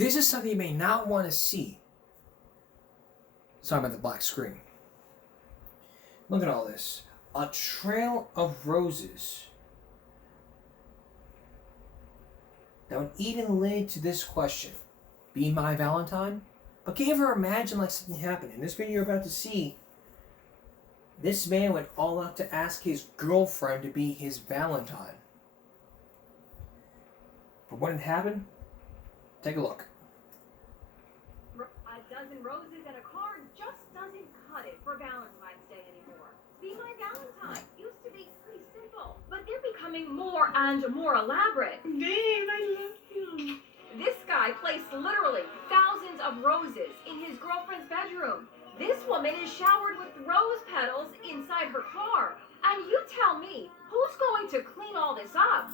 This is something you may not want to see. Sorry about the black screen. Look at all this. A trail of roses. That would even lead to this question. Be my Valentine? But can you ever imagine like something happened? In this video you're about to see, this man went all out to ask his girlfriend to be his Valentine. But what had happened? Take a look. A dozen roses and a card just doesn't cut it for Valentine's Day anymore. Be my Valentine used to be pretty simple, but they're becoming more and more elaborate. Babe, I love you. This guy placed literally thousands of roses in his girlfriend's bedroom. This woman is showered with rose petals inside her car. And you tell me, who's going to clean all this up?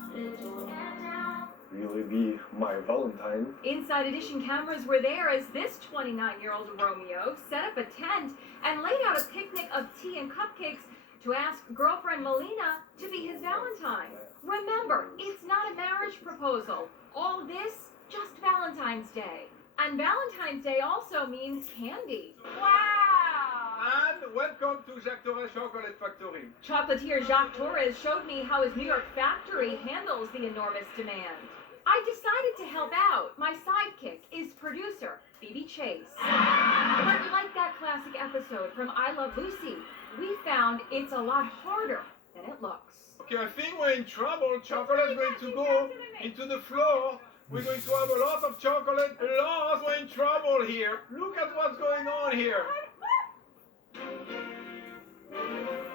Really be my Valentine? Inside Edition cameras were there as this 29-year-old Romeo set up a tent and laid out a picnic of tea and cupcakes to ask girlfriend Melina to be his Valentine. Remember, it's not a marriage proposal. All this, just Valentine's Day. And Valentine's Day also means candy. Wow! And welcome to Jacques Torres Chocolate Factory. Chocolatier Jacques Torres showed me how his New York factory handles the enormous demand. I decided to help out. My sidekick is producer Phoebe Chase. But like that classic episode from I Love Lucy, we found it's a lot harder than it looks. Okay, I think we're in trouble. Chocolate is going to go into the floor. We're going to have a lot of chocolate. Lost, we're in trouble here. Look at what's going on here.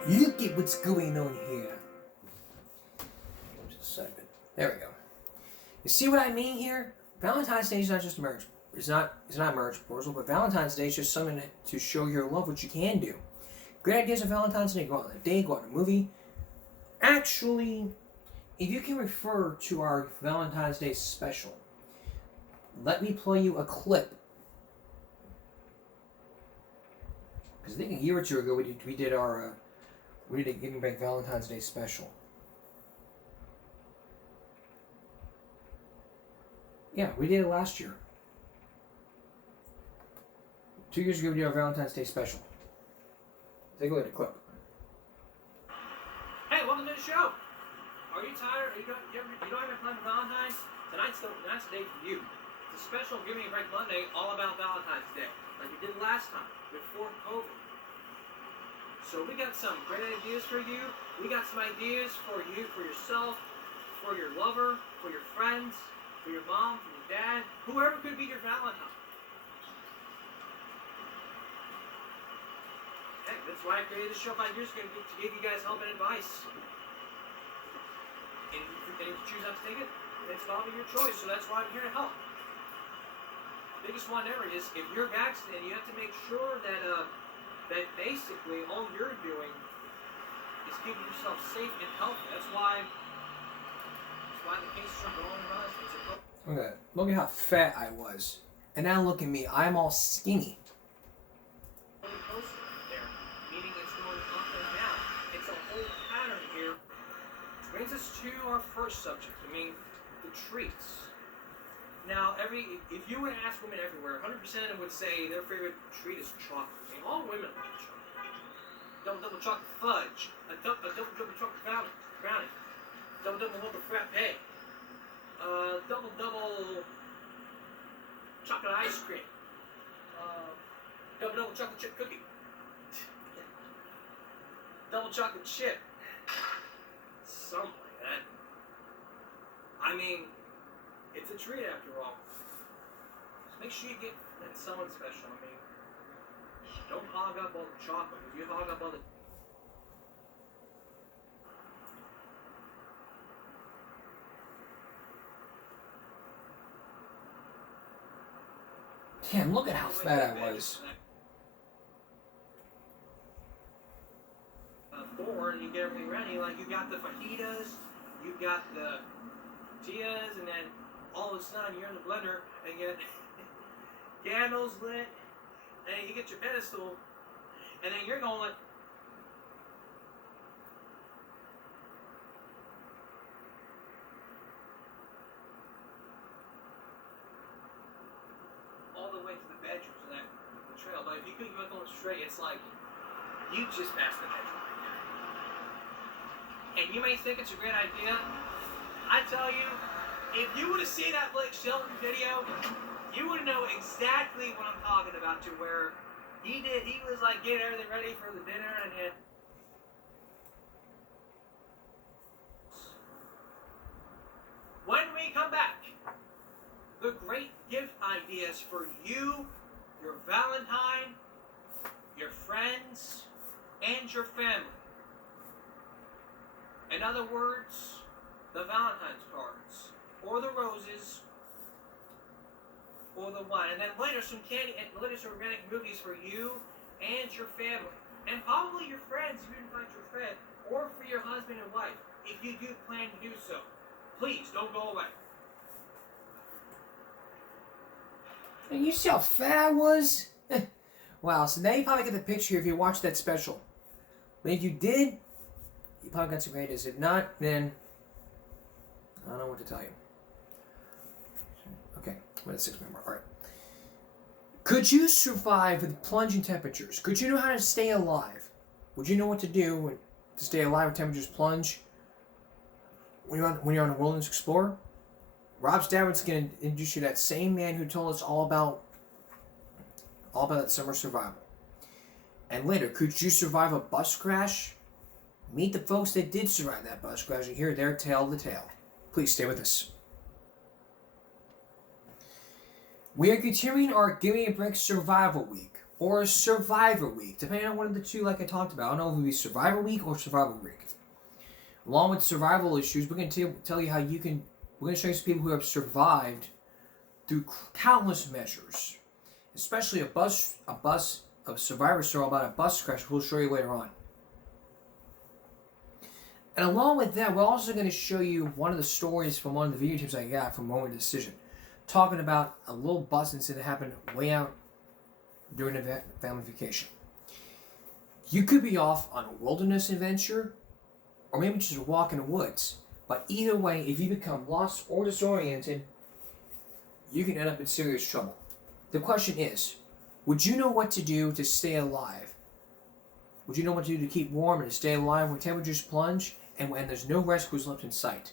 Look at what's going on here. Just a second. There we go. You see what I mean here? Valentine's Day is not just a marriage. It's not a marriage proposal, but Valentine's Day is just something to show your love, what you can do. Great ideas for Valentine's Day. Go out on a date, go out on a movie. Actually, if you can refer to our Valentine's Day special, let me play you a clip. Because I think a year or two ago we did a Giving Back Valentine's Day special. Yeah, we did it last year. 2 years ago we did our Valentine's Day special. Take a look at the clip. Hey, welcome to the show. Are you tired? You don't have a plan for Valentine's? Tonight's the day for you. It's a special Give Me a Break Monday all about Valentine's Day, like we did last time, before COVID. So we got some great ideas for you. We got some ideas for you, for yourself, for your lover, for your friends, for your mom, for your dad, whoever could be your Valentine. Hey, that's why I created this show 5 years ago, to give you guys help and advice. And if you choose not to take it, it's not your choice, so that's why I'm here to help. The biggest one ever is, if you're vaccinated, you have to make sure that that basically all you're doing is keeping yourself safe and healthy. That's why the cases are going and rising. Look at how fat I was. And now look at me, I'm all skinny. There, meaning it's going up and down. It's a whole pattern here. Which brings us to our first subject, the treats. Now, if you were to ask women everywhere, 100% of them would say their favorite treat is chocolate. All women like chocolate. Double chocolate fudge, a double chocolate brownie, double whopper frappe, double chocolate ice cream, double chocolate chip cookie, double chocolate chip, something like that. I mean, it's a treat after all. Just make sure you get that someone special. I mean, don't hog up all the chocolate. If you hog up all the... Damn, look at how fat I was. And you get everything ready. Like, you got the fajitas, you got the tortillas, and then all of a sudden you're in the blender and you get candles lit, and you get your pedestal, and then you're going like, way to the bedroom to that the trail. But if you couldn't go going straight, it's like you just passed the bedroom right there. And you may think it's a great idea. I tell you, if you would have seen that Blake Shelton video, you would know exactly what I'm talking about. To where he was like getting everything ready for the dinner, and when we come back, the great gift ideas for you, your Valentine, your friends, and your family. In other words, the Valentine's cards, or the roses, or the wine. And then later some candy, and later some romantic movies for you and your family. And probably your friends if you invite your friend, or for your husband and wife, if you do plan to do so. Please, don't go away. And you see how fat I was? Wow, so now you probably get the picture if you watched that special. But if you did, you probably got some great ideas. If not, then I don't know what to tell you. Okay, I'm at 6 minutes more. Alright. Could you survive with plunging temperatures? Could you know how to stay alive? Would you know what to do to stay alive when temperatures plunge? When you're on a wilderness explorer? Rob Stafford's going to introduce you to that same man who told us all about that summer survival. And later, could you survive a bus crash? Meet the folks that did survive that bus crash and hear their tale of the tale. Please stay with us. We are continuing our Give Me a Break Survival Week, or Survivor Week, depending on one of the two like I talked about. I don't know if it would be Survivor Week or Survival Week. Along with survival issues, we're going to tell you how you can. We're going to show you some people who have survived through countless measures, especially a survivor story about a bus crash. We'll show you later on. And along with that, we're also going to show you one of the stories from one of the video tips I got from Moment Decision, talking about a little bus incident that happened way out during a family vacation. You could be off on a wilderness adventure, or maybe just a walk in the woods. But either way, if you become lost or disoriented, you can end up in serious trouble. The question is, would you know what to do to stay alive? Would you know what to do to keep warm and to stay alive when temperatures plunge and when there's no rescues left in sight?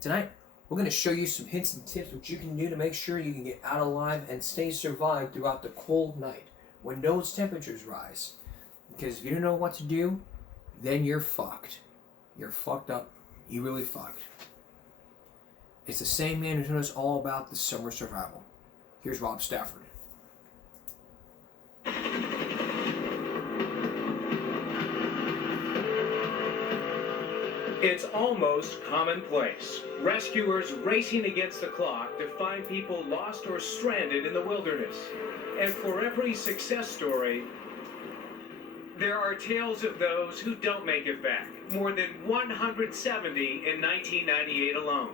Tonight, we're going to show you some hints and tips what you can do to make sure you can get out alive and stay survived throughout the cold night when those temperatures rise. Because if you don't know what to do, then you're fucked. You're fucked up. You really fucked. It's the same man who told us all about the summer survival. Here's Rob Stafford. It's almost commonplace. Rescuers racing against the clock to find people lost or stranded in the wilderness. And for every success story, there are tales of those who don't make it back. More than 170 in 1998 alone.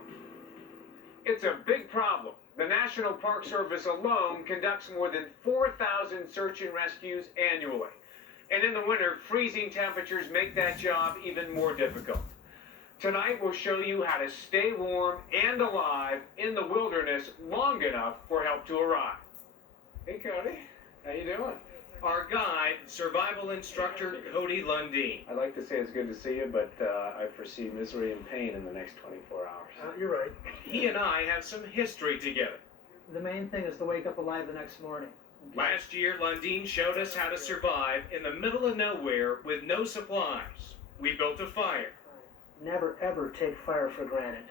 It's a big problem. The National Park Service alone conducts more than 4,000 search and rescues annually. And in the winter, freezing temperatures make that job even more difficult. Tonight we'll show you how to stay warm and alive in the wilderness long enough for help to arrive. Hey Cody, how you doing? Our guide, survival instructor Cody Lundeen. I'd like to say it's good to see you, but I foresee misery and pain in the next 24 hours. You're right. He and I have some history together. The main thing is to wake up alive the next morning. Last year, Lundeen showed us how to survive in the middle of nowhere with no supplies. We built a fire. Never ever take fire for granted.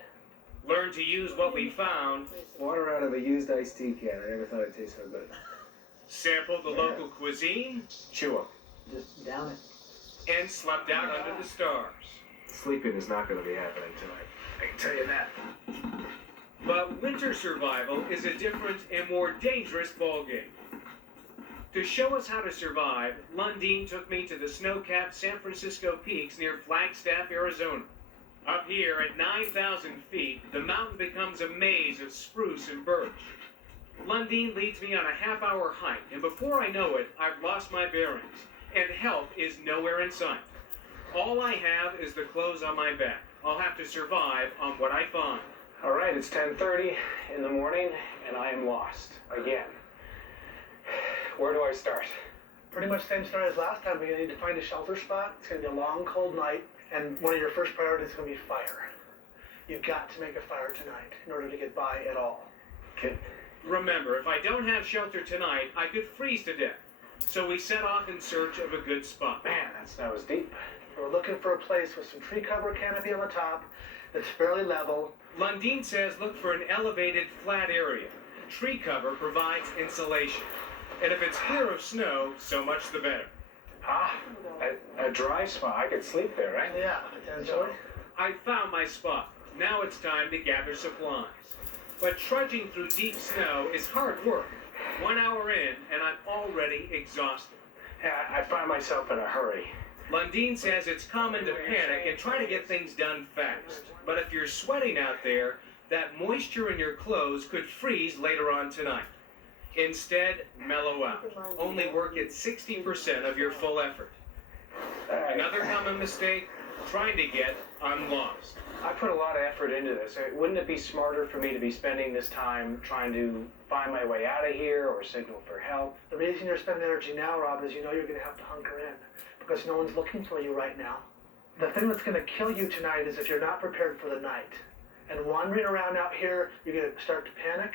Learned to use what we found. Water out of a used iced tea can. I never thought it tasted so good. Sampled the local cuisine. Chew 'em. Just down it. And slept out under the stars. Sleeping is not going to be happening tonight. I can tell you that. But winter survival is a different and more dangerous ballgame. To show us how to survive, Lundeen took me to the snow-capped San Francisco peaks near Flagstaff, Arizona. Up here at 9,000 feet, the mountain becomes a maze of spruce and birch. Lundeen leads me on a half-hour hike, and before I know it, I've lost my bearings, and help is nowhere in sight. All I have is the clothes on my back. I'll have to survive on what I find. All right, it's 10:30 in the morning, and I am lost again. Where do I start? Pretty much same story as last time. We're gonna need to find a shelter spot. It's gonna be a long, cold night, and one of your first priorities is gonna be fire. You've got to make a fire tonight in order to get by at all. Okay. Remember, if I don't have shelter tonight, I could freeze to death. So we set off in search of a good spot. Man, that snow is deep. We're looking for a place with some tree cover canopy on the top that's fairly level. Lundin says look for an elevated, flat area. Tree cover provides insulation. And if it's clear of snow, so much the better. Ah, a dry spot. I could sleep there, right? Yeah, potentially. I found my spot. Now it's time to gather supplies. But trudging through deep snow is hard work. 1 hour in, and I'm already exhausted. Yeah, I find myself in a hurry. Lundin says it's common to panic and try to get things done fast. But if you're sweating out there, that moisture in your clothes could freeze later on tonight. Instead, mellow out. Only work at 60% of your full effort. Another common mistake, trying to get unlost. I put a lot of effort into this. Wouldn't it be smarter for me to be spending this time trying to find my way out of here or signal for help? The reason you're spending energy now, Rob, is you know you're gonna have to hunker in because no one's looking for you right now. The thing that's gonna kill you tonight is if you're not prepared for the night. And wandering around out here, you're gonna start to panic.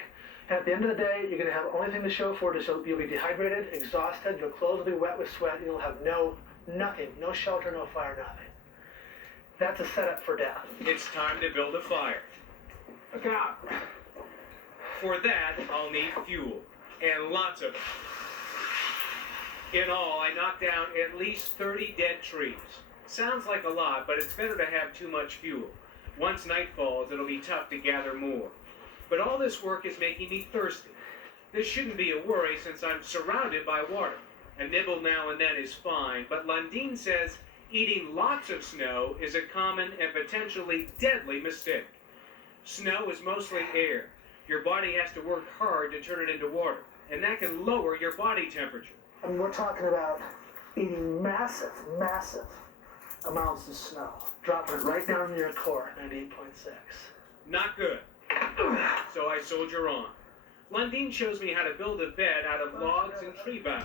And at the end of the day, you're gonna have the only thing to show for it is you'll be dehydrated, exhausted, your clothes will be wet with sweat, and you'll have nothing, no shelter, no fire, nothing. That's a setup for death. It's time to build a fire. Look out! For that, I'll need fuel, and lots of it. In all, I knocked down at least 30 dead trees. Sounds like a lot, but it's better to have too much fuel. Once night falls, it'll be tough to gather more. But all this work is making me thirsty. This shouldn't be a worry since I'm surrounded by water. A nibble now and then is fine, but Lundin says eating lots of snow is a common and potentially deadly mistake. Snow is mostly air. Your body has to work hard to turn it into water, and that can lower your body temperature. I mean, we're talking about eating massive amounts of snow, dropping it right down into your core, 98.6. Not good. So I soldier on. Lundin shows me how to build a bed out of logs and tree boughs.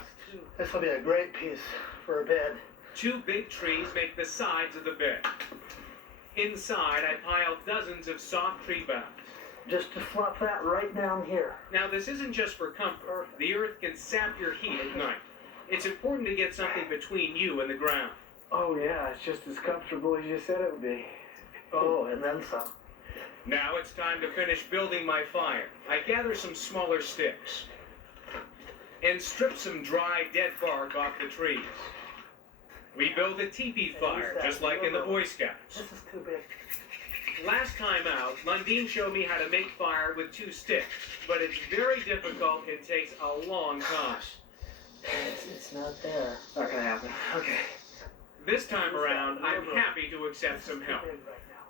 This will be a great piece for a bed. 2 big trees make the sides of the bed. Inside, I pile dozens of soft tree boughs. Just to flop that right down here. Now, this isn't just for comfort. The earth can sap your heat at night. It's important to get something between you and the ground. Oh yeah, it's just as comfortable as you said it would be. Oh, and then some. Now it's time to finish building my fire. I gather some smaller sticks and strip some dry, dead bark off the trees. We build a teepee fire, just like in the Boy Scouts. This is too big. Last time out, Lundin showed me how to make fire with 2 sticks, but it's very difficult and takes a long time. It's not there. Not gonna happen. Okay. This time around, I'm happy to accept some help.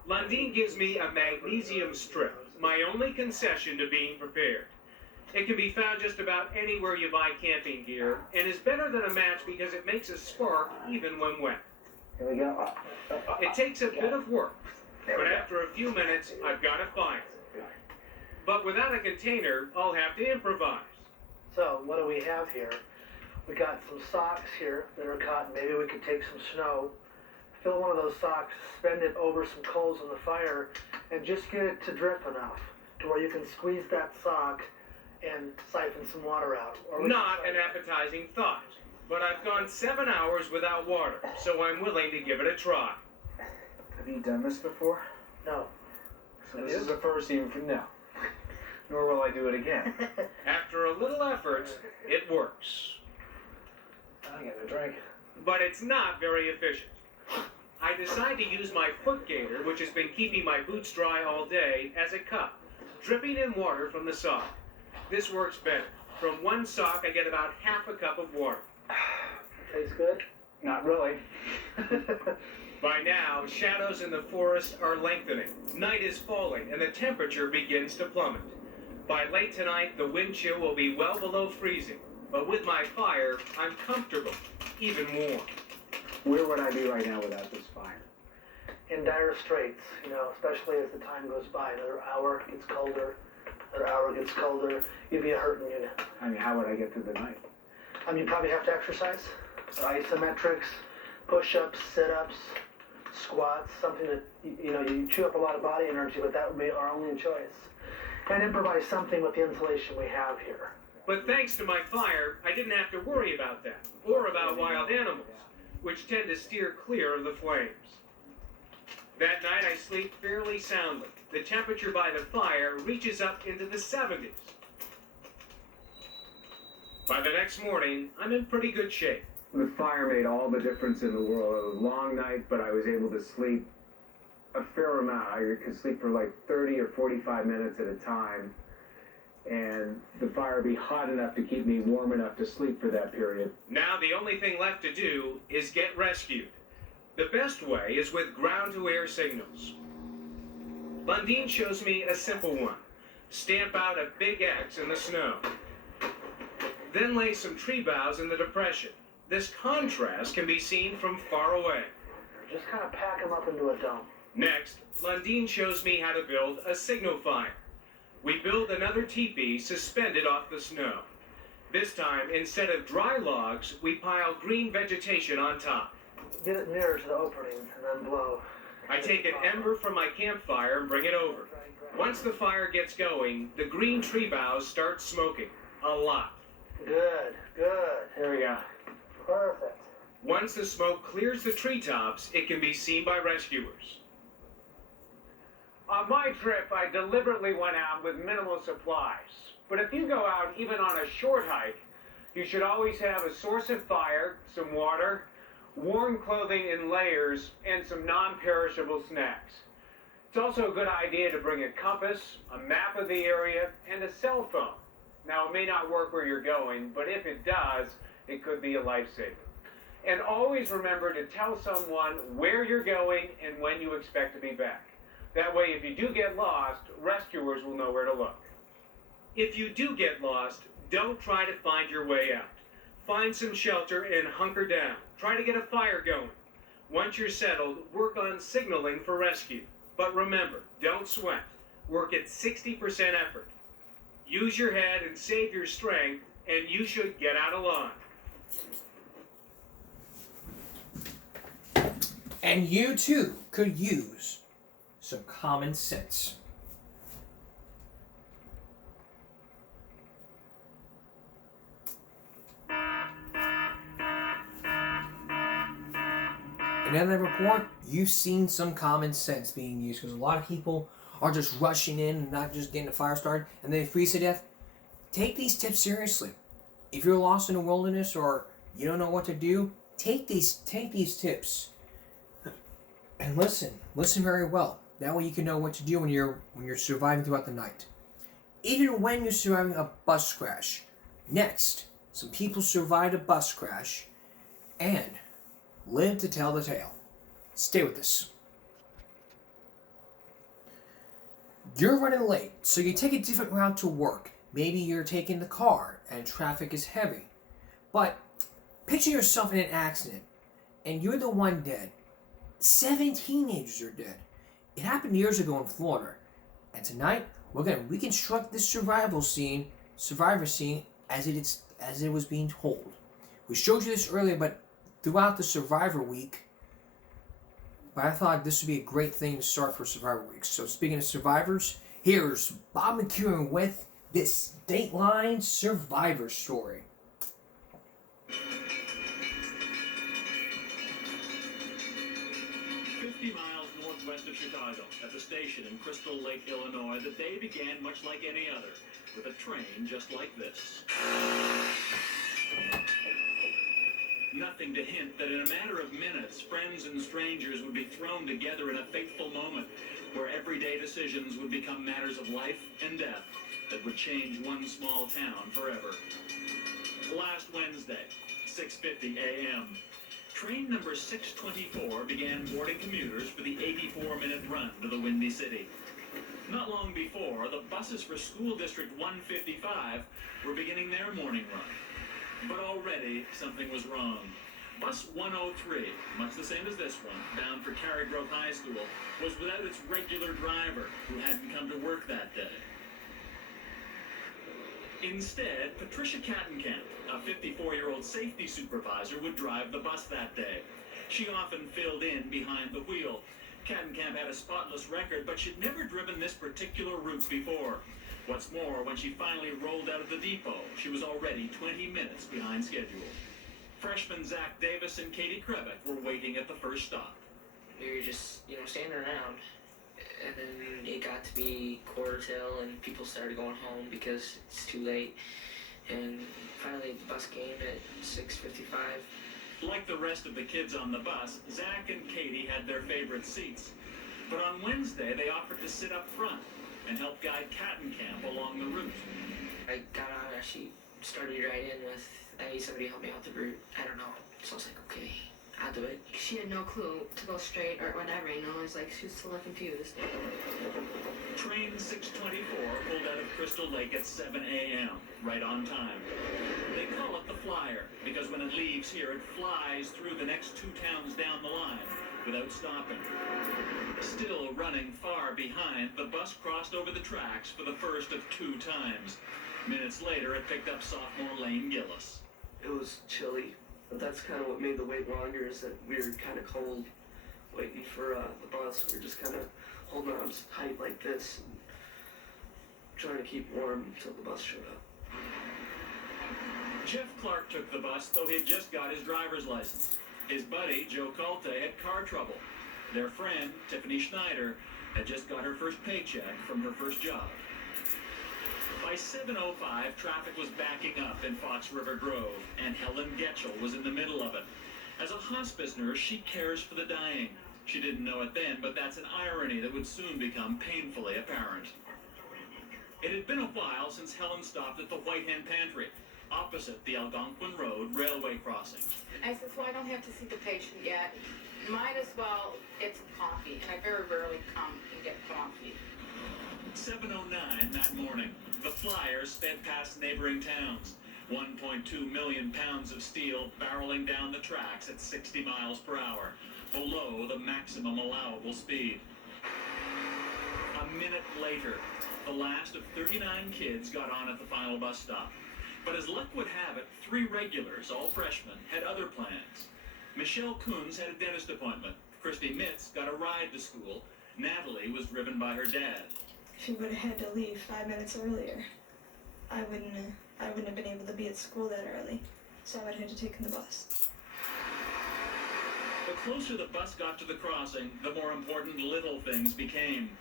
Lundin gives me a magnesium strip, my only concession to being prepared. It can be found just about anywhere you buy camping gear, and is better than a match because it makes a spark even when wet. Here we go. It takes a bit of work, but after a few minutes, I've got a fire. But without a container, I'll have to improvise. So, what do we have here? We got some socks here that are cotton. Maybe we could take some snow, fill one of those socks, suspend it over some coals in the fire, and just get it to drip enough to where you can squeeze that sock and siphon some water out. Not an appetizing thought, but I've gone 7 hours without water, so I'm willing to give it a try. Have you done this before? No. So this is the first even for no. Nor will I do it again. After a little effort, it works. I'm getting a drink. But it's not very efficient. I decide to use my foot gaiter, which has been keeping my boots dry all day, as a cup, dripping in water from the sock. This works better. From one sock, I get about half a cup of water. Tastes good? Not really. By now, shadows in the forest are lengthening. Night is falling, and the temperature begins to plummet. By late tonight, the wind chill will be well below freezing. But with my fire, I'm comfortable, even warm. Where would I be right now without this fire? In dire straits, especially as the time goes by. Another hour gets colder, another hour gets colder. You'd be a hurting unit. I mean, how would I get through the night? You probably have to exercise. Isometrics, push-ups, sit-ups, squats, something that, you chew up a lot of body energy, but that would be our only choice. And improvise something with the insulation we have here. But thanks to my fire, I didn't have to worry about that, or about wild animals, which tend to steer clear of the flames. That night I sleep fairly soundly. The temperature by the fire reaches up into the 70s. By the next morning, I'm in pretty good shape. The fire made all the difference in the world. It was a long night, but I was able to sleep a fair amount. I could sleep for like 30 or 45 minutes at a time. And the fire would be hot enough to keep me warm enough to sleep for that period. Now the only thing left to do is get rescued. The best way is with ground-to-air signals. Lundin shows me a simple one. Stamp out a big X in the snow. Then lay some tree boughs in the depression. This contrast can be seen from far away. Just kind of pack them up into a dome. Next, Lundin shows me how to build a signal fire. We build another teepee suspended off the snow. This time, instead of dry logs, we pile green vegetation on top. Get it nearer to the opening and then blow. I take an ember from my campfire and bring it over. Once the fire gets going, the green tree boughs start smoking. A lot. Good, good. Here we go. Perfect. Once the smoke clears the treetops, it can be seen by rescuers. On my trip, I deliberately went out with minimal supplies. But if you go out even on a short hike, you should always have a source of fire, some water, warm clothing in layers, and some non-perishable snacks. It's also a good idea to bring a compass, a map of the area, and a cell phone. Now, it may not work where you're going, but if it does, it could be a lifesaver. And always remember to tell someone where you're going and when you expect to be back. That way, if you do get lost, rescuers will know where to look. If you do get lost, don't try to find your way out. Find some shelter and hunker down. Try to get a fire going. Once you're settled, work on signaling for rescue. But remember, don't sweat. Work at 60% effort. Use your head and save your strength, and you should get out alive. And you too could use some common sense. In another report, you've seen some common sense being used because a lot of people are just rushing in and not just getting a fire started and they freeze to death. Take these tips seriously. If you're lost in the wilderness or you don't know what to do, take these tips and listen very well. That way you can know what to do when you're surviving throughout the night. Even when you're surviving a bus crash. Next, some people survived a bus crash and lived to tell the tale. Stay with us. You're running late, so you take a different route to work. Maybe you're taking the car and traffic is heavy. But picture yourself in an accident and you're the one dead. 7 teenagers are dead. It happened years ago in Florida. And tonight, we're going to reconstruct this survivor scene as it was being told. We showed you this earlier, but throughout the Survivor Week, but I thought this would be a great thing to start for Survivor Week. So speaking of survivors, here's Bob McEwen with this Dateline Survivor story. 50 miles northwest of Chicago, at the station in Crystal Lake, Illinois, the day began much like any other, with a train just like this. Nothing to hint that in a matter of minutes, friends and strangers would be thrown together in a fateful moment where everyday decisions would become matters of life and death that would change one small town forever. Last Wednesday, 6:50 a.m., train number 624 began boarding commuters for the 84-minute run to the Windy City. Not long before, the buses for School District 155 were beginning their morning run. But already, something was wrong. Bus 103, much the same as this one, bound for Carrybrook High School, was without its regular driver, who hadn't come to work that day. Instead, Patricia Kattenkamp, a 54-year-old safety supervisor, would drive the bus that day. She often filled in behind the wheel. Kattenkamp had a spotless record, but she'd never driven this particular route before. What's more, when she finally rolled out of the depot, she was already 20 minutes behind schedule. Freshmen Zach Davis and Katie Krebeck were waiting at the first stop. We were just, standing around, and then it got to be quarter till, and people started going home because it's too late. And finally, the bus came at 6:55. Like the rest of the kids on the bus, Zach and Katie had their favorite seats. But on Wednesday, they offered to sit up front and help guide Kattenkamp along the route. I got on her, she started right in with, I need somebody to help me out the route. I don't know. So I was like, okay, I'll do it. She had no clue to go straight or whatever, I was like, she was still confused. Train 624 pulled out of Crystal Lake at 7 a.m., right on time. They call it the Flyer because when it leaves here, it flies through the next 2 towns down the line without stopping. Still running far behind, the bus crossed over the tracks for the first of 2 times. Minutes later, it picked up sophomore Lane Gillis. It was chilly. That's kind of what made the wait longer, is that we were kind of cold waiting for the bus. We were just kind of holding on tight like this and trying to keep warm until the bus showed up. Jeff Clark took the bus, though he'd just got his driver's license. His buddy, Joe Culte, had car trouble. Their friend, Tiffany Schneider, had just got her first paycheck from her first job. By 7:05, traffic was backing up in Fox River Grove, and Helen Getchell was in the middle of it. As a hospice nurse, she cares for the dying. She didn't know it then, but that's an irony that would soon become painfully apparent. It had been a while since Helen stopped at the White Hen Pantry, opposite the Algonquin Road railway crossing. I said, well, I don't have to see the patient yet. Might as well get some coffee, and I very rarely come and get coffee. 7:09 that morning, the Flyer sped past neighboring towns. 1.2 million pounds of steel barreling down the tracks at 60 miles per hour, below the maximum allowable speed. A minute later, the last of 39 kids got on at the final bus stop. But as luck would have it, 3 regulars, all freshmen, had other plans. Michelle Coons had a dentist appointment. Christy Mitz got a ride to school. Natalie was driven by her dad. She would have had to leave 5 minutes earlier. I wouldn't have been able to be at school that early, so I would have had to take the bus. The closer the bus got to the crossing, the more important little things became.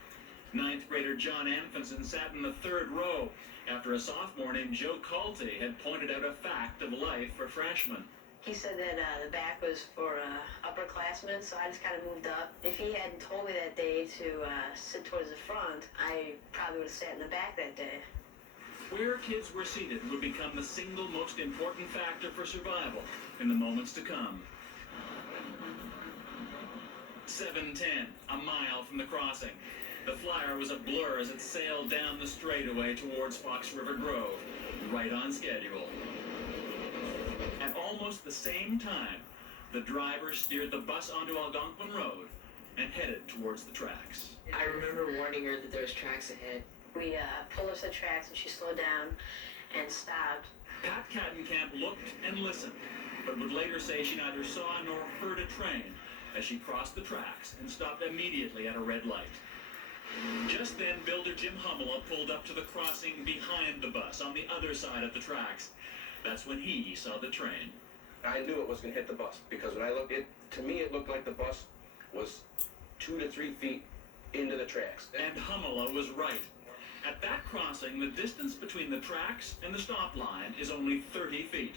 9th grader John Anfinson sat in the 3rd row after a sophomore named Joe Culte had pointed out a fact of life for freshmen. He said that the back was for upperclassmen, so I just kind of moved up. If he hadn't told me that day to sit towards the front, I probably would have sat in the back that day. Where kids were seated would become the single most important factor for survival in the moments to come. 7:10, a mile from the crossing. The Flyer was a blur as it sailed down the straightaway towards Fox River Grove, right on schedule. At almost the same time, the driver steered the bus onto Algonquin Road and headed towards the tracks. I remember warning her that there was tracks ahead. We pulled up to the tracks and she slowed down and stopped. Pat Kattenkamp looked and listened, but would later say she neither saw nor heard a train as she crossed the tracks and stopped immediately at a red light. Just then, builder Jim Hummela pulled up to the crossing behind the bus on the other side of the tracks. That's when he saw the train. I knew it was going to hit the bus because when I looked, to me it looked like the bus was 2 to 3 feet into the tracks. And Hummela was right. At that crossing, the distance between the tracks and the stop line is only 30 feet.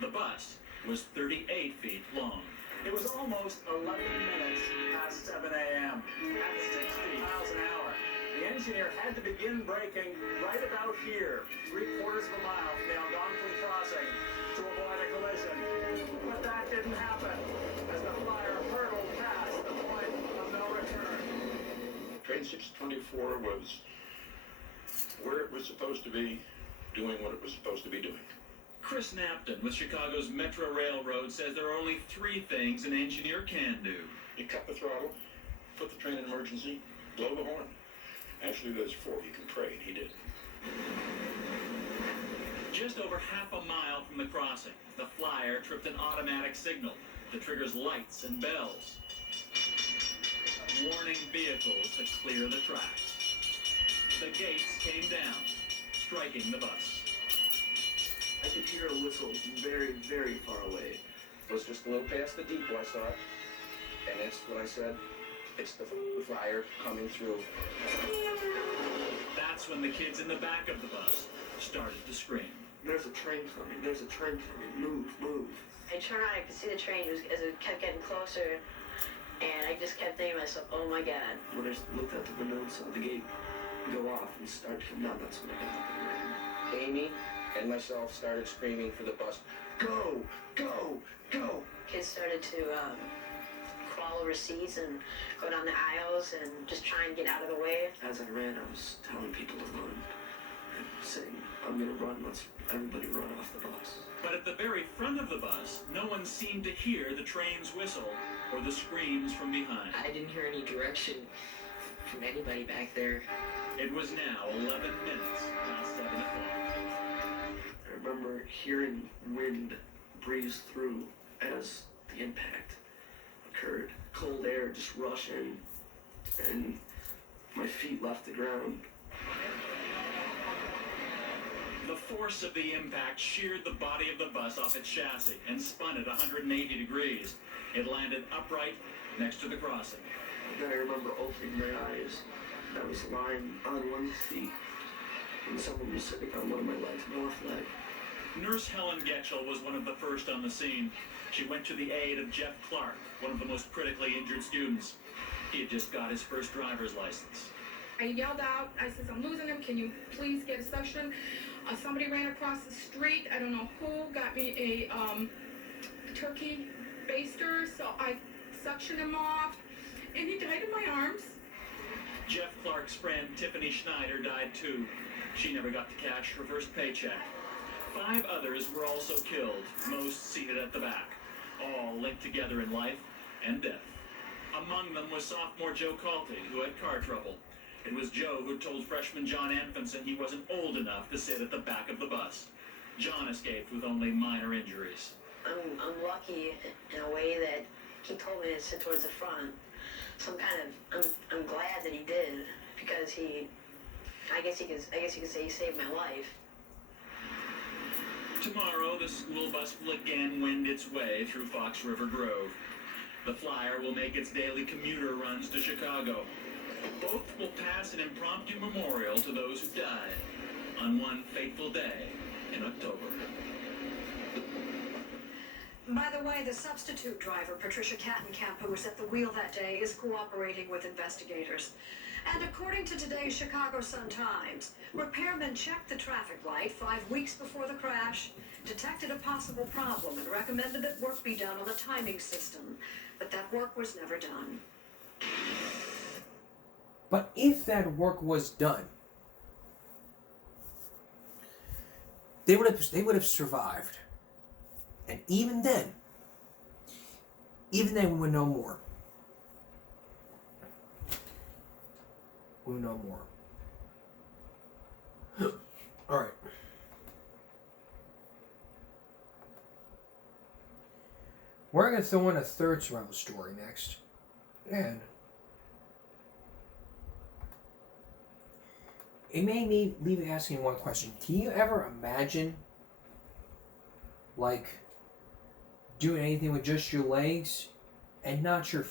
The bus was 38 feet long. It was almost 11 minutes past 7 a.m. At 60 miles an hour, the engineer had to begin braking right about here, 3/4 of a mile from the Algonquin crossing, to avoid a collision. But that didn't happen, as the Flyer hurtled past the point of no return. Train 624 was where it was supposed to be, doing what it was supposed to be doing. Chris Napton with Chicago's Metro Railroad says there are only 3 things an engineer can do. You cut the throttle, put the train in emergency, blow the horn. Actually, there's 4. You can pray, and he did. Just over half a mile from the crossing, the flyer tripped an automatic signal that triggers lights and bells, warning vehicles to clear the tracks. The gates came down, striking the bus. I could hear a whistle very, very far away. It was just a little past the depot, I saw it. And that's what I said. It's the flyer coming through. That's when the kids in the back of the bus started to scream. There's a train coming, there's a train coming, move, move. I turned around, I could see the train as it kept getting closer, and I just kept thinking to myself, oh my God. When I looked out the window and saw the gate go off and start to come down, that's when I got up and ran. Amy and myself started screaming for the bus. Go! Go! Go! Kids started to crawl over seats and go down the aisles and just try and get out of the way. As I ran, I was telling people to run. And saying, I'm gonna run, let's everybody run off the bus. But at the very front of the bus, no one seemed to hear the train's whistle or the screams from behind. I didn't hear any direction from anybody back there. It was now 11 minutes past 7 o'clock. I remember hearing wind breeze through as the impact occurred. Cold air just rush in, and my feet left the ground. The force of the impact sheared the body of the bus off its chassis and spun it 180 degrees. It landed upright next to the crossing. Then I remember opening my eyes. I was lying on one feet, and someone was sitting on one of my legs, my left leg. Nurse Helen Getchell was one of the first on the scene. She went to the aid of Jeff Clark, one of the most critically injured students. He had just got his first driver's license. I yelled out, I said, I'm losing him, can you please get a suction? Somebody ran across the street, I don't know who, got me a turkey baster, so I suctioned him off, and he died in my arms. Jeff Clark's friend Tiffany Schneider died too. She never got to cash her first paycheck. 5 others were also killed, most seated at the back, all linked together in life and death. Among them was sophomore Joe Calty, who had car trouble. It was Joe who told freshman John Anfinson he wasn't old enough to sit at the back of the bus. John escaped with only minor injuries. I'm lucky in a way that he told me to sit towards the front. So I'm glad that he did, because I guess you could say he saved my life. Tomorrow, the school bus will again wend its way through Fox River Grove. The flyer will make its daily commuter runs to Chicago. Both will pass an impromptu memorial to those who died on one fateful day in October. By the way, the substitute driver, Patricia Kattenkamp, who was at the wheel that day, is cooperating with investigators. And according to today's Chicago Sun-Times, repairmen checked the traffic light 5 weeks before the crash, detected a possible problem, and recommended that work be done on the timing system. But that work was never done. But if that work was done, they would have survived. And even then we would know more. We would know more. All right. We're going to throw in a third survival story next. And it may leave you asking one question. Can you ever imagine, like, doing anything with just your legs and not your,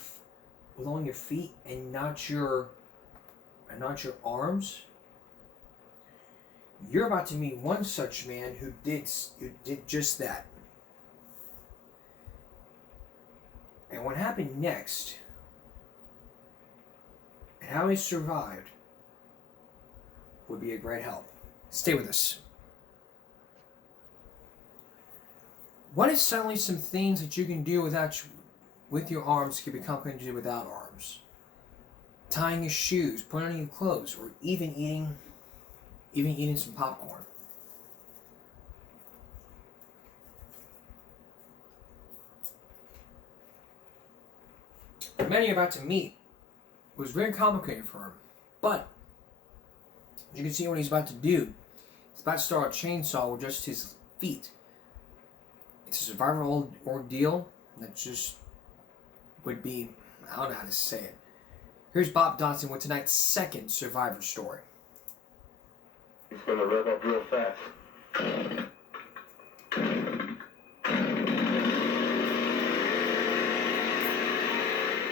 with only your feet and not your arms? You're about to meet one such man who did just that. And what happened next, and how he survived, would be a great help. Stay with us. What is suddenly some things that you can do with your arms can become something to do without arms? Tying your shoes, putting on your clothes, or even eating some popcorn. The man you're about to meet was very complicated for him, but you can see what he's about to do. He's about to start a chainsaw with just his feet. It's a survival ordeal that just would be, I don't know how to say it. Here's Bob Dodson with tonight's second Survivor story. He's gonna rev up real fast.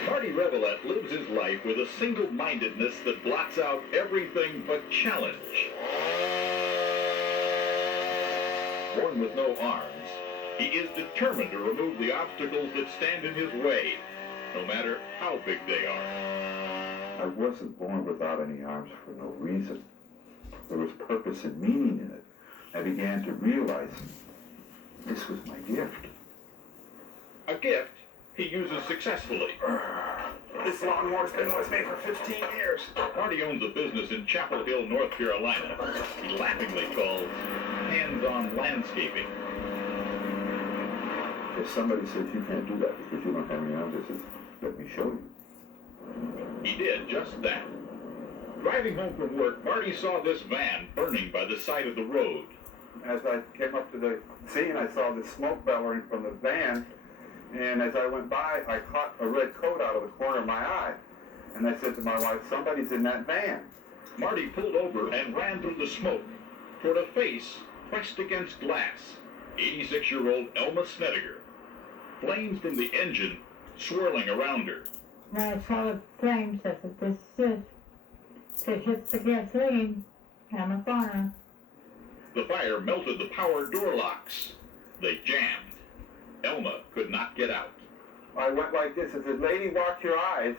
Marty Revelette lives his life with a single-mindedness that blots out everything but challenge. Born with no arms, he is determined to remove the obstacles that stand in his way, no matter how big they are. I wasn't born without any arms for no reason. There was purpose and meaning in it. I began to realize this was my gift. A gift he uses successfully. This lawnmower's been with me for 15 years. Marty owns a business in Chapel Hill, North Carolina, he laughingly calls hands-on landscaping. If somebody says you can't do that because you don't have any arms, I says, let me show you. He did just that. Driving home from work, Marty saw this van burning by the side of the road. As I came up to the scene, I saw the smoke bellowing from the van, and as I went by, I caught a red coat out of the corner of my eye. And I said to my wife, somebody's in that van. Marty pulled over and ran through the smoke toward a face pressed against glass. 86-year-old Elma Snedeker. Flames from the engine swirling around her. When I saw the flames, I said, this is it. To hit the gasoline, I'm a fire. The fire melted the power door locks. They jammed. Elma could not get out. I went like this. I said, lady, watch your eyes.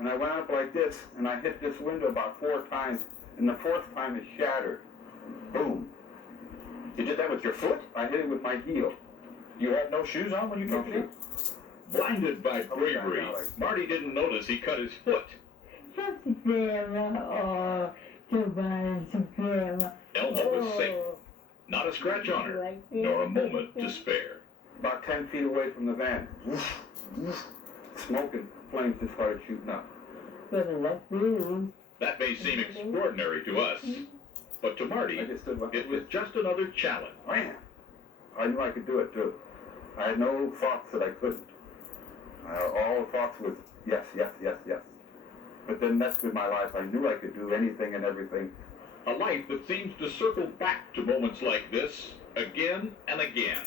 And I went up like this, and I hit this window about 4 times, and the 4th time it shattered. Boom. You did that with your foot? I hit it with my heel. You had no shoes on when you No kicked it? Blinded by bravery, Marty didn't notice he cut his foot. Elma was safe. Not a scratch on her, nor a moment to spare. About 10 feet away from the van. Smoke and flames just started shooting up. That may seem extraordinary to us, but to Marty, it was just another challenge. Man, I knew I could do it too. I had no thoughts that I couldn't. All the thoughts was yes, yes, yes, yes. But then next in my life, I knew I could do anything and everything. A life that seems to circle back to moments like this again and again.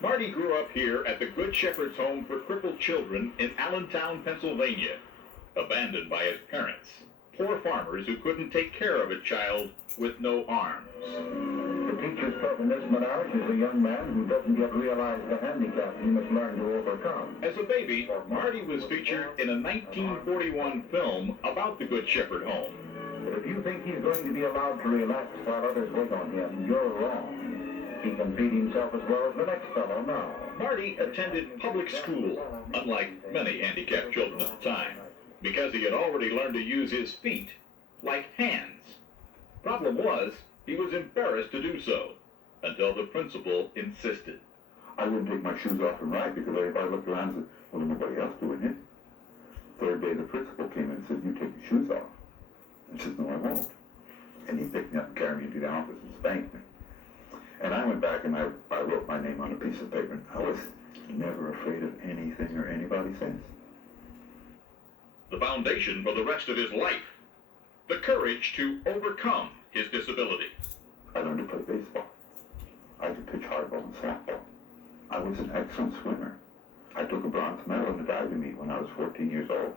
Marty grew up here at the Good Shepherd's Home for Crippled Children in Allentown, Pennsylvania, abandoned by his parents, poor farmers who couldn't take care of a child with no arms. The teacher's definition of ours is a young man who doesn't yet realize the handicap he must learn to overcome. As a baby, Marty was featured in a 1941 film about the Good Shepherd Home. But if you think he's going to be allowed to relax while others wait on him, you're wrong. He can feed himself as well as the next fellow now. Marty attended public school, unlike many handicapped children at the time, because he had already learned to use his feet like hands. Problem was, he was embarrassed to do so, until the principal insisted. I wouldn't take my shoes off and ride because everybody looked around and said, well, nobody else doing it. Third day, the principal came in and said, you take your shoes off. I said, no, I won't. And he picked me up and carried me to the office and spanked me. And I went back and I wrote my name on a piece of paper. I was never afraid of anything or anybody since. The foundation for the rest of his life. The courage to overcome his disability. I learned to play baseball. I could pitch hardball and softball. I was an excellent swimmer. I took a bronze medal in the diving meet when I was 14 years old.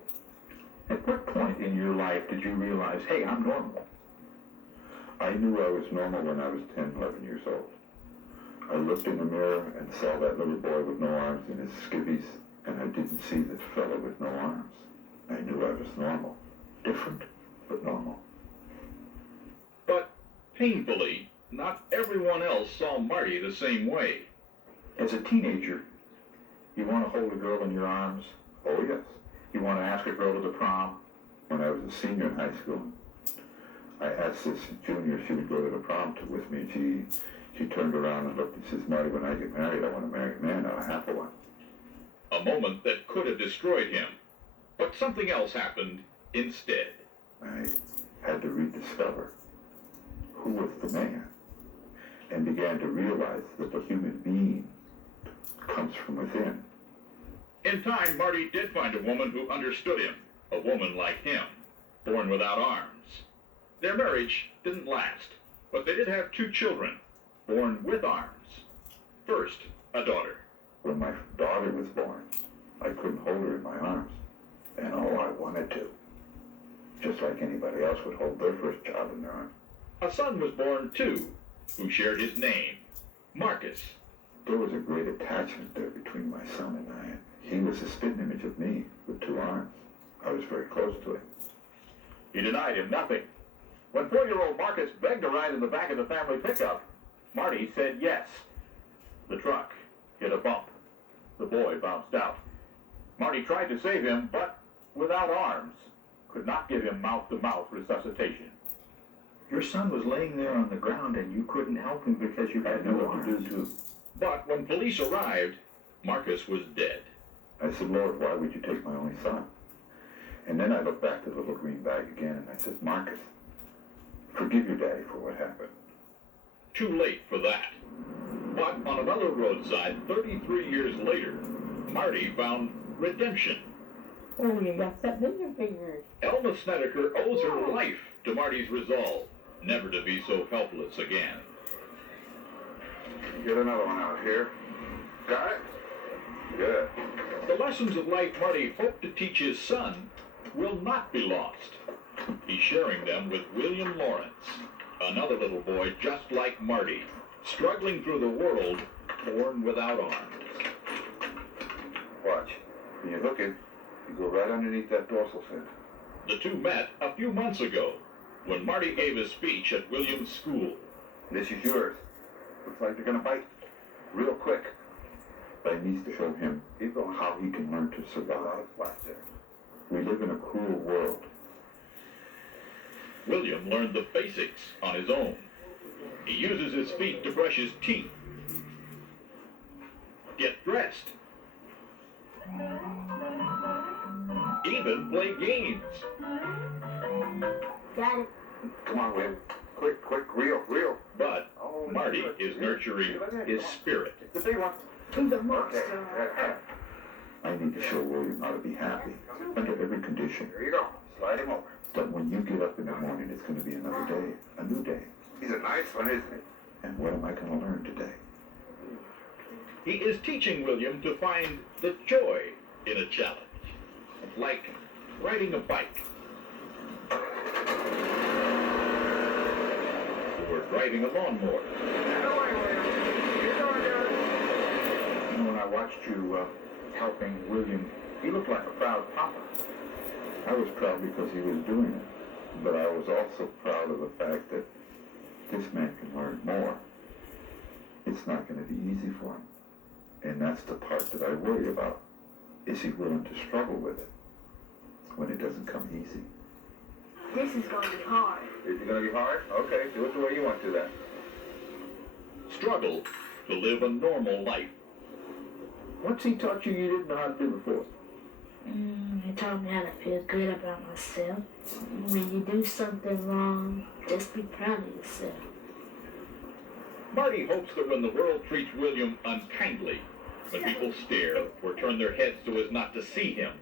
At what point in your life did you realize, hey, I'm normal? I knew I was normal when I was 10, 11 years old. I looked in the mirror and saw that little boy with no arms in his skivvies, and I didn't see the fellow with no arms. I knew I was normal. Different, but normal. But painfully, not everyone else saw Marty the same way. As a teenager, you want to hold a girl in your arms? Oh, yes. You want to ask a girl to the prom? When I was a senior in high school, I asked this junior if she would go to the prom with me. She turned around and looked and says, Marty, when I get married, I want to marry a man, not a half of one. A moment that could have destroyed him. But something else happened instead. I had to rediscover who was the man, and began to realize that the human being comes from within. In time, Marty did find a woman who understood him, a woman like him, born without arms. Their marriage didn't last, but they did have 2 children, born with arms. First, a daughter. When my daughter was born, I couldn't hold her in my arms, and oh, I wanted to. Just like anybody else would hold their first child in their arms. A son was born too, who shared his name, Marcus. There was a great attachment there between my son and I. He was a spitting image of me with 2 arms. I was very close to him. He denied him nothing. When 4-year-old Marcus begged to ride in the back of the family pickup, Marty said yes. The truck hit a bump. The boy bounced out. Marty tried to save him, but without arms, could not give him mouth-to-mouth resuscitation. Your son was laying there on the ground and you couldn't help him because you had no arms. But when police arrived, Marcus was dead. I said, Lord, why would you take my only son? And then I looked back to the little green bag again and I said, Marcus, forgive your daddy for what happened. Too late for that. But on another roadside, 33 years later, Marty found redemption. Oh, you got something in your fingers. Elma Snedeker owes her life to Marty's resolve never to be so helpless again. Get another one out here. Got it? Good. The lessons of life Marty hoped to teach his son will not be lost. He's sharing them with William Lawrence, another little boy just like Marty, struggling through the world, born without arms. Watch. When you're hooking, you go right underneath that dorsal fin. The 2 met a few months ago when Marty gave a speech at William's school. This is yours. Looks like they're gonna bite real quick. I need to show him how he can learn to survive. We live in a cruel world. William learned the basics on his own. He uses his feet to brush his teeth, get dressed, even play games. Got it. Come on, Will. Quick, real. But Marty is nurturing his spirit. The big one. He's a monster. I need to show William how to be happy under every condition. There you go. Slide him over. That when you get up in the morning, it's going to be another day, a new day. He's a nice one, isn't he? And what am I going to learn today? He is teaching William to find the joy in a challenge, like riding a bike or driving a lawnmower. When I watched you helping William, you looked like a proud papa. I was proud because he was doing it, but I was also proud of the fact that this man can learn more. It's not going to be easy for him. And that's the part that I worry about. Is he willing to struggle with it when it doesn't come easy? This is going to be hard. Is it going to be hard? Okay, do it the way you want to then. Struggle to live a normal life. What's he taught you didn't know how to do before? He taught me how to feel good about myself. When you do something wrong, just be proud of yourself. Marty hopes that when the world treats William unkindly, when people stare or turn their heads so as not to see him,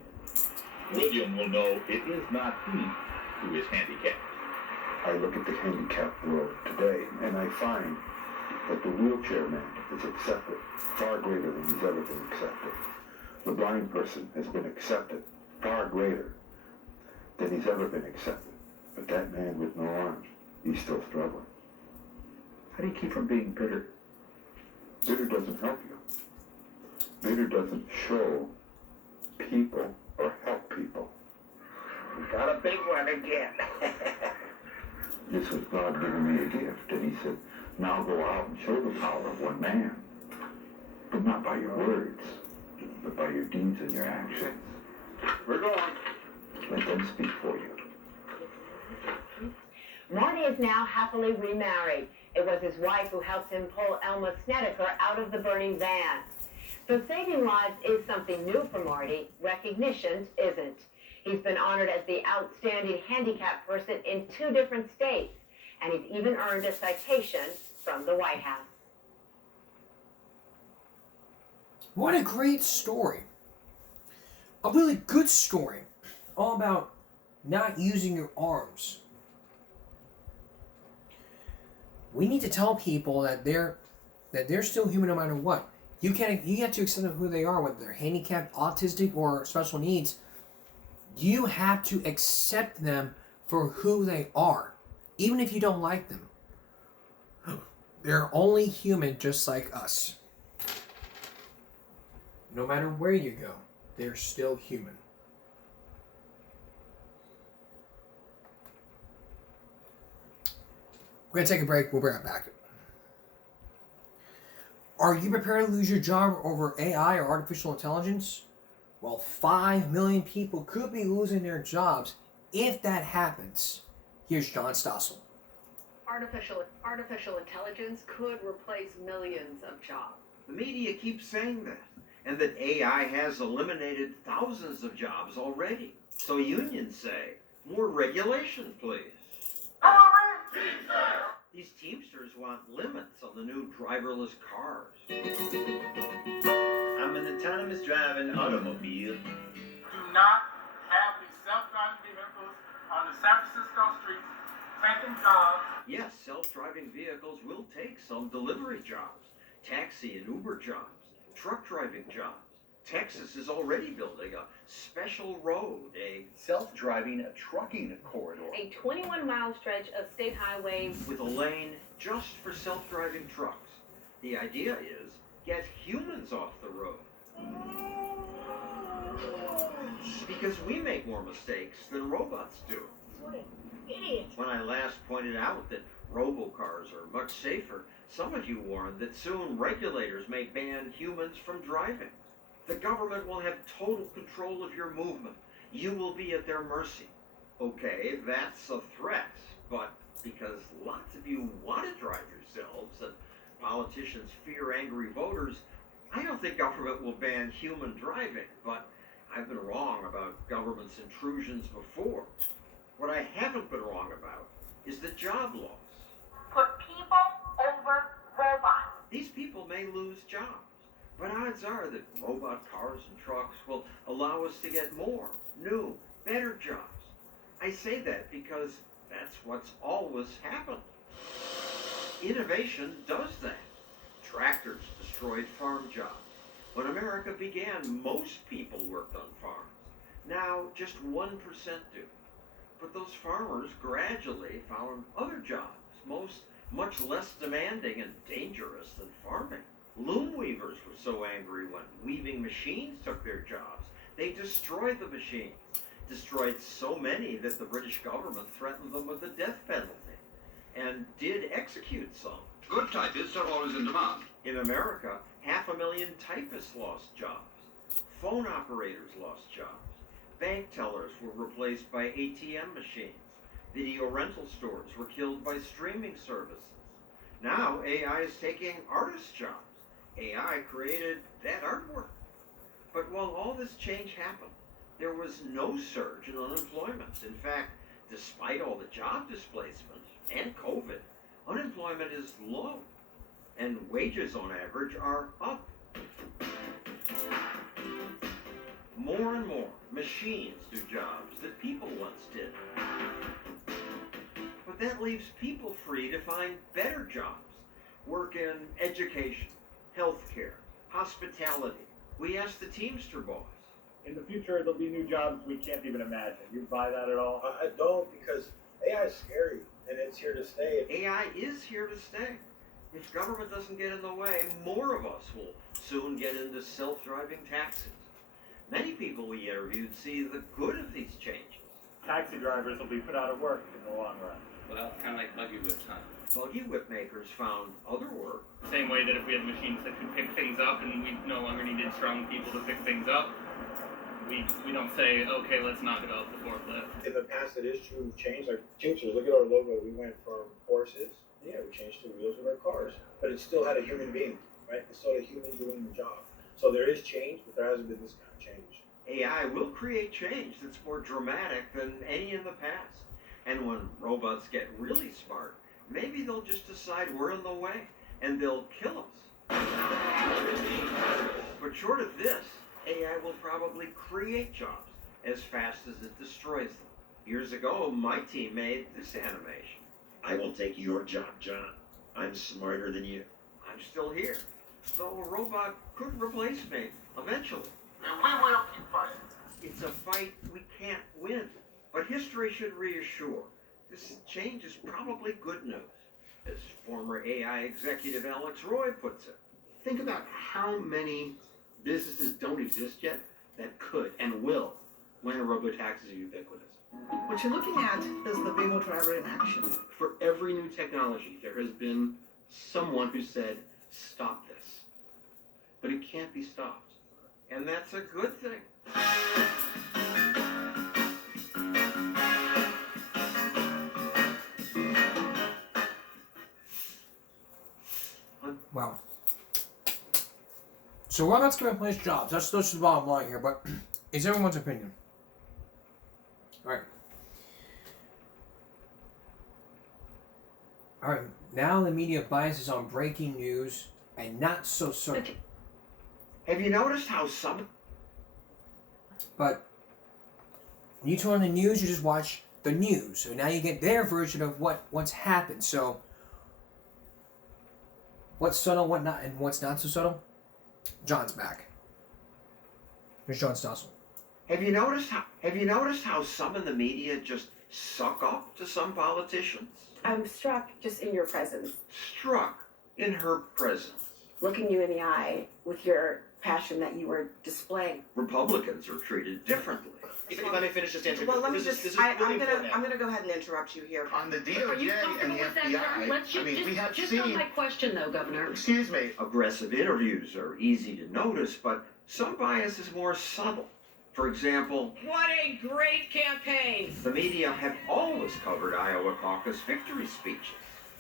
William will know it is not he who is handicapped. I look at the handicapped world today, and I find that the wheelchair man is accepted far greater than he's ever been accepted. The blind person has been accepted far greater than he's ever been accepted. But that man with no arms, he's still struggling. How do you keep from being bitter? Bitter doesn't help you. Bitter doesn't show people or help people. We got a big one again. This was God giving me a gift, and he said, now go out and show the power of one man. But not by your words, but by your deeds and your actions. We're going. Let them speak for you. Marty is now happily remarried. It was his wife who helped him pull Elma Snedeker out of the burning van. So saving lives is something new for Marty. Recognition isn't. He's been honored as the outstanding handicapped person in 2 different states. and he's even earned a citation from the White House. What a great story. A really good story. All about not using your arms. We need to tell people that they're still human no matter what. You have to accept them who they are, whether they're handicapped, autistic, or special needs. You have to accept them for who they are, even if you don't like them. They're only human just like us. No matter where you go, they're still human. We're going to take a break. We'll bring it back. Are you prepared to lose your job over AI or artificial intelligence? Well, 5 million people could be losing their jobs if that happens. Here's John Stossel. Artificial intelligence could replace millions of jobs. The media keeps saying that, and that AI has eliminated thousands of jobs already. So unions say, more regulation, please. These Teamsters want limits on the new driverless cars. I'm an autonomous driving automobile. Do not have these self-driving vehicles on the San Francisco streets taking jobs. Yes, self-driving vehicles will take some delivery jobs, taxi and Uber jobs, truck driving jobs. Texas is already building a special road, a self-driving trucking corridor. A 21-mile stretch of state highway with a lane just for self-driving trucks. The idea is get humans off the road. Because we make more mistakes than robots do. When I last pointed out that robocars are much safer, some of you warned that soon regulators may ban humans from driving. The government will have total control of your movement. You will be at their mercy. Okay, that's a threat, but because lots of you want to drive yourselves and politicians fear angry voters, I don't think government will ban human driving, but I've been wrong about government's intrusions before. What I haven't been wrong about is the job loss. Put people over robots. These people may lose jobs, but odds are that robot cars and trucks will allow us to get more, new, better jobs. I say that because that's what's always happened. Innovation does that. Tractors destroyed farm jobs. When America began, most people worked on farms. Now, just 1% do. But those farmers gradually found other jobs, much less demanding and dangerous than farming. Loom weavers were so angry when weaving machines took their jobs. They destroyed the machines, destroyed so many that the British government threatened them with the death penalty, and did execute some. Good typists are always in demand. In America, 500,000 typists lost jobs. Phone operators lost jobs. Bank tellers were replaced by ATM machines. Video rental stores were killed by streaming services. Now AI is taking artists' jobs. AI created that artwork. But while all this change happened, there was no surge in unemployment. In fact, despite all the job displacement and COVID, unemployment is low, and wages on average are up. More and more machines do jobs that people once did. But that leaves people free to find better jobs, work in education, healthcare, hospitality. We asked the Teamster boss. In the future, there'll be new jobs we can't even imagine. You buy that at all? I don't, because AI is scary, and it's here to stay. AI is here to stay. If government doesn't get in the way, more of us will soon get into self-driving taxis. Many people we interviewed see the good of these changes. Taxi drivers will be put out of work in the long run. Well, kind of like buggy whips, huh? Buggy whip makers found other work. Same way that if we had machines that could pick things up and we no longer needed strong people to pick things up, we don't say, okay, let's knock it off the forklift. In the past, it is true change. Like Teamsters, look at our logo. We went from horses, we changed to wheels with our cars. But it still had a human being, right? It still had a human doing the job. So there is change, but there hasn't been this kind of change. AI will create change that's more dramatic than any in the past. And when robots get really smart, maybe they'll just decide we're in the way and they'll kill us. But short of this, AI will probably create jobs as fast as it destroys them. Years ago, my team made this animation. I will take your job, John. I'm smarter than you. I'm still here, so a robot could replace me eventually. And we will keep fighting. It's a fight we can't win, but history should reassure this change is probably good news, as former AI executive Alex Roy puts it. Think about how many businesses don't exist yet that could and will when a robotaxi is ubiquitous. What you're looking at is the Waymo driver in action. For every new technology, there has been someone who said, stop this. But it can't be stopped. And that's a good thing. Wow. So robots can replace jobs. That's the bottom line here, but it's everyone's opinion. Alright. Alright, now the media biases on breaking news and not so certain. Have you noticed how some... But when you turn on the news, you just watch the news. So now you get their version of what's happened. So what's subtle, what not, and what's not so subtle? John's back. Here's John Stossel. Have you noticed how some in the media just suck up to some politicians? I'm struck just in your presence. Struck in her presence. Looking you in the eye with your passion that you were displaying. Republicans are treated differently. If I may finish this answer. Well, let me this just, is really important. I'm gonna go ahead and interrupt you here. On the Are DOJ you and the comfortable with that, FBI, Vern? Let's I mean, we have just seen... on my question though, Governor. Excuse me. Aggressive interviews are easy to notice, but some bias is more subtle. For example, What a great campaign! the media have always covered Iowa caucus victory speeches.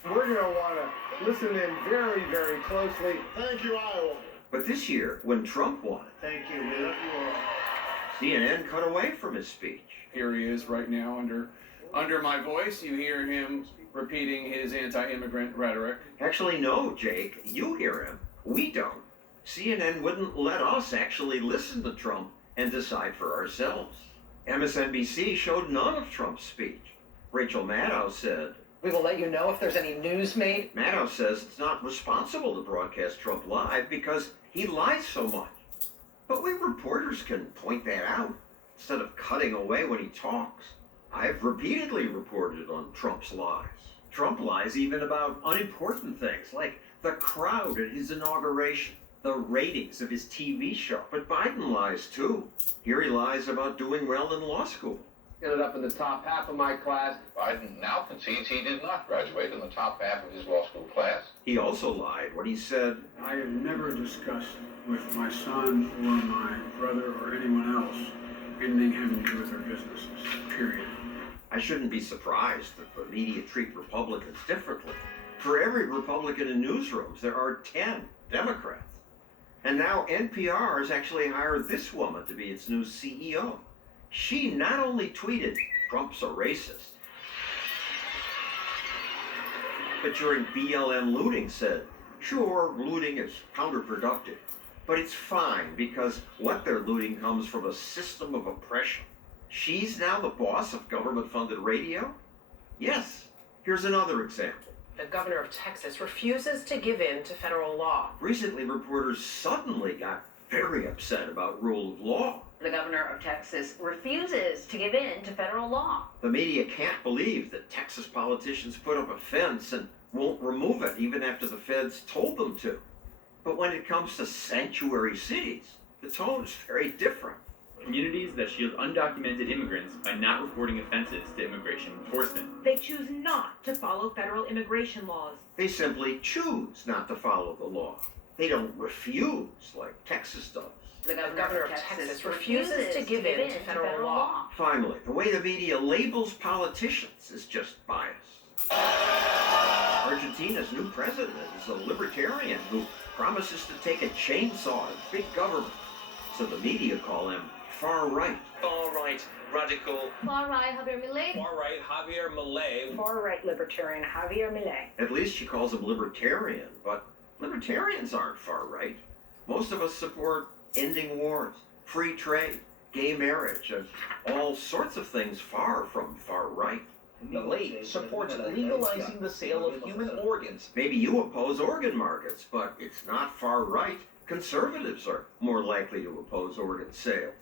We're going to want to listen in very, very closely. Thank you, Iowa. But this year, when Trump won, Thank you. We love you all. CNN cut away from his speech. Here he is right now under my voice. You hear him repeating his anti-immigrant rhetoric. Actually, no, Jake, you hear him. We don't. CNN wouldn't let us actually listen to Trump and decide for ourselves. MSNBC showed none of Trump's speech. Rachel Maddow said, We will let you know if there's any news made. Maddow says it's not responsible to broadcast Trump live because he lies so much. But we reporters can point that out instead of cutting away when he talks. I've repeatedly reported on Trump's lies. Trump lies even about unimportant things like the crowd at his inauguration, the ratings of his TV show. But Biden lies too. Here he lies about doing well in law school. Ended up in the top half of my class. Biden now concedes he did not graduate in the top half of his law school class. He also lied when he said, I have never discussed with my son or my brother or anyone else anything having to do with our businesses, period. I shouldn't be surprised that the media treat Republicans differently. For every Republican in newsrooms, there are 10 Democrats. And now NPR has actually hired this woman to be its new CEO. She not only tweeted, Trump's a racist, but during BLM looting said, sure, looting is counterproductive, but it's fine because what they're looting comes from a system of oppression. She's now the boss of government-funded radio? Yes. Here's another example. The governor of Texas refuses to give in to federal law. Recently, reporters suddenly got very upset about rule of law. The governor of Texas refuses to give in to federal law. The media can't believe that Texas politicians put up a fence and won't remove it even after the feds told them to. But when it comes to sanctuary cities, the tone is very different. Communities that shield undocumented immigrants by not reporting offenses to immigration enforcement. They choose not to follow federal immigration laws. They simply choose not to follow the law. They don't refuse like Texas does. The governor of Texas refuses to give in to federal law. Finally, the way the media labels politicians is just biased. Argentina's new president is a libertarian who promises to take a chainsaw to big government. So the media call him far right. Far right, radical. Far right, Javier Milei. Far right, Javier Milei. Far right libertarian Javier Milei. At least she calls him libertarian, but libertarians aren't far right. Most of us support ending wars, free trade, gay marriage, and all sorts of things far from far right. Milei supports legalizing the sale of human organs. Maybe you oppose organ markets, but it's not far right. Conservatives are more likely to oppose organ sales.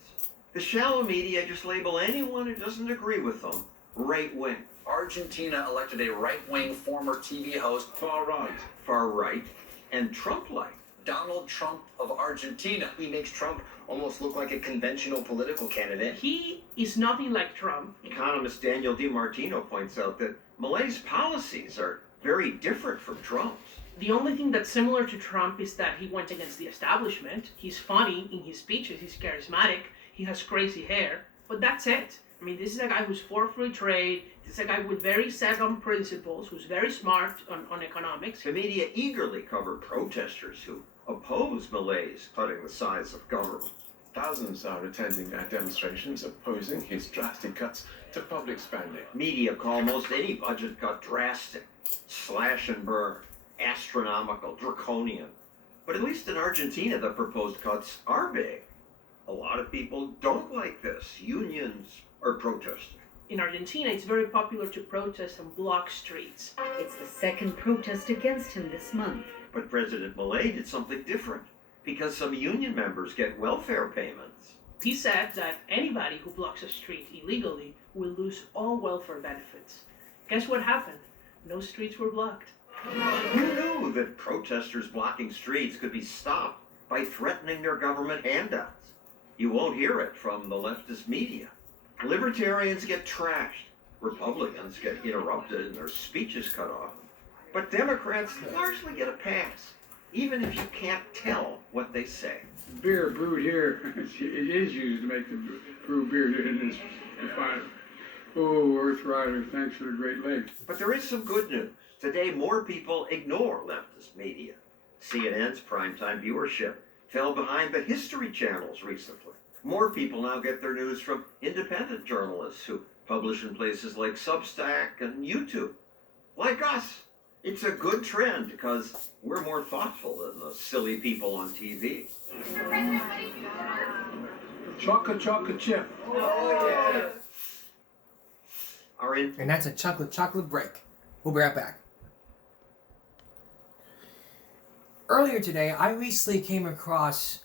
The shallow media just label anyone who doesn't agree with them right wing. Argentina elected a right-wing former TV host, Far right. Far right. And Trump-like. Donald Trump of Argentina. He makes Trump almost look like a conventional political candidate. He is nothing like Trump. Economist Daniel DiMartino points out that Milei's policies are very different from Trump's. The only thing that's similar to Trump is that he went against the establishment. He's funny in his speeches, he's charismatic, he has crazy hair, but that's it. I mean, this is a guy who's for free trade, this is a guy with very set on principles, who's very smart on economics. The media eagerly covered protesters who oppose Milei's cutting the size of government. Thousands are attending demonstrations opposing his drastic cuts to public spending. Media call most any budget cut drastic, slash and burn, astronomical, draconian. But at least in Argentina, the proposed cuts are big. A lot of people don't like this. Unions are protesting. In Argentina, it's very popular to protest and block streets. It's the second protest against him this month. But President Milei did something different, because some union members get welfare payments. He said that anybody who blocks a street illegally will lose all welfare benefits. Guess what happened? No streets were blocked. Who knew that protesters blocking streets could be stopped by threatening their government handouts? You won't hear it from the leftist media. Libertarians get trashed. Republicans get interrupted and their speeches cut off. But Democrats largely get a pass, even if you can't tell what they say. Beer brewed here, it is used to make the brew beer in this refinery. Oh, Earth Rider, thanks for the Great Lakes. But there is some good news. Today, more people ignore leftist media. CNN's primetime viewership fell behind the History channels recently. More people now get their news from independent journalists who publish in places like Substack and YouTube. Like us. It's a good trend because we're more thoughtful than the silly people on TV. Chocolate chip. Oh, yeah. And that's a chocolate break. We'll be right back. Earlier today, I recently came across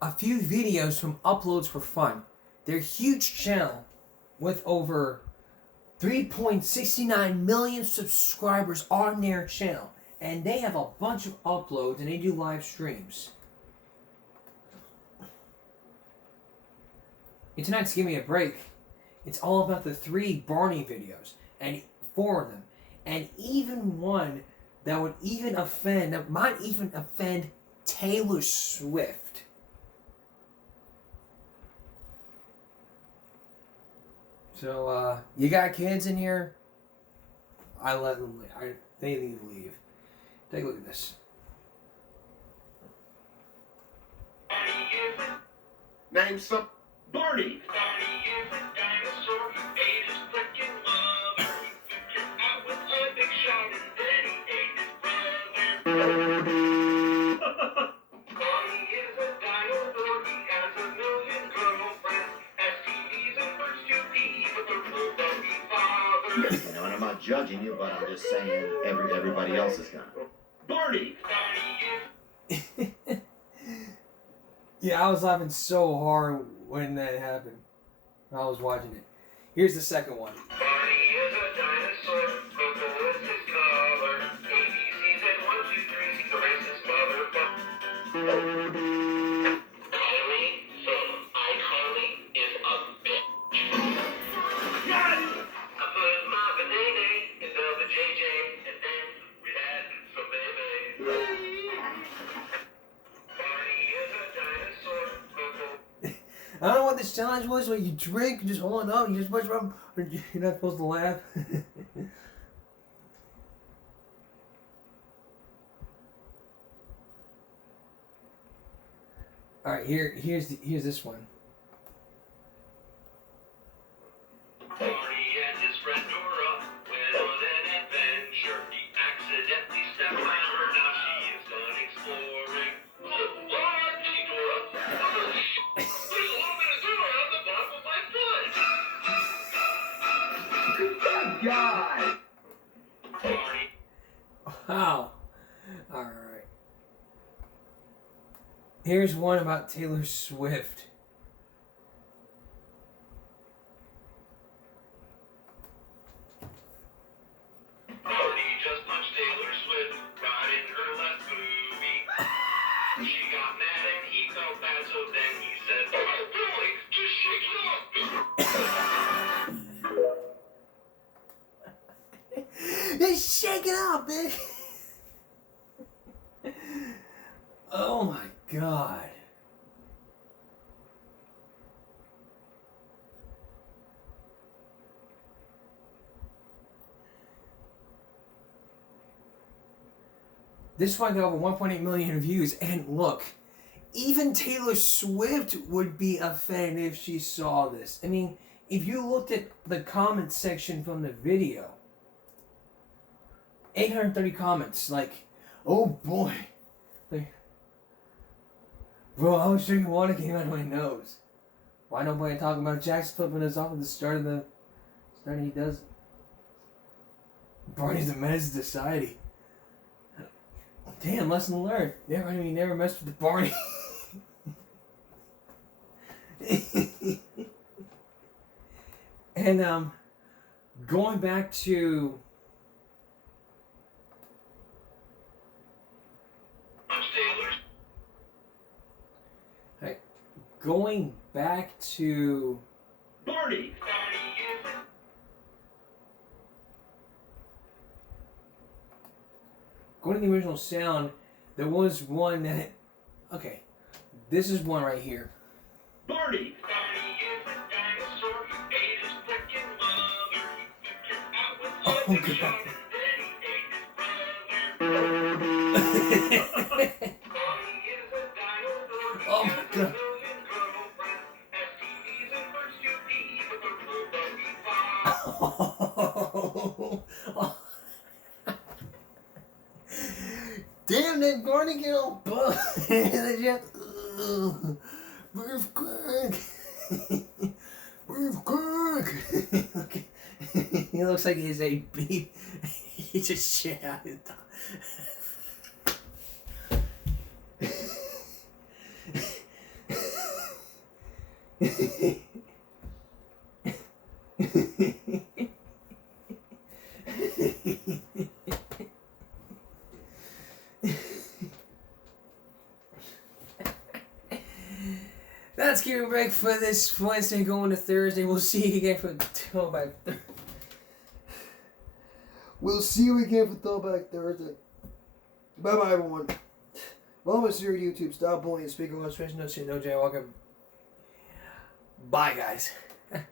a few videos from Uploads for Fun. Their huge channel with over 3.69 million subscribers on their channel. And they have a bunch of uploads and they do live streams. And tonight's Give Me a Break. It's all about the 3 Barney videos. And 4 of them. And even one that would even offend, that might even offend Taylor Swift. So, you got kids in here? I let them leave. They need to leave. Take a look at this. Name some Barney. You know, and I'm not judging you, but I'm just saying everybody else is gonna. Barney! Yeah, I was laughing so hard when that happened. I was watching it. Here's the second one. I don't know what this challenge was where you drink, just hold on, you just push from, you're not supposed to laugh. Alright, here's this one. God! Wow. Alright. Here's one about Taylor Swift. Barney just punched Taylor Swift right in her last movie. She got mad and he felt bad, so then he said, "Oh boy, just shake it up." Just shake it up, man. Oh my God. This one got over 1.8 million views, and look, even Taylor Swift would be offended if she saw this. I mean, if you looked at the comment section from the video, 830 comments, like, oh boy. Like, bro, I was drinking water came out of my nose. Why nobody talking about Jack's flipping us off at the start of he does. Barney's a menace to society. Damn, lesson learned. Never mess with the Barney. And going back to Barney. Going to the original sound, there was one that, okay, this is one right here. Barney. Oh God. Oh my God. Damn, that Barney get all bugged. Move quick. Move quick. He looks like he's a beef. He just shit out his tongue. That's Give Me a Break for this Wednesday going to Thursday. We'll see you again for Throwback Thursday. We'll see you again for Throwback Thursday. Bye-bye, everyone. Welcome to your YouTube. Stop bullying. Speak of illustration. No shit. No Jay. Welcome. Bye, guys.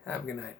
Have a good night.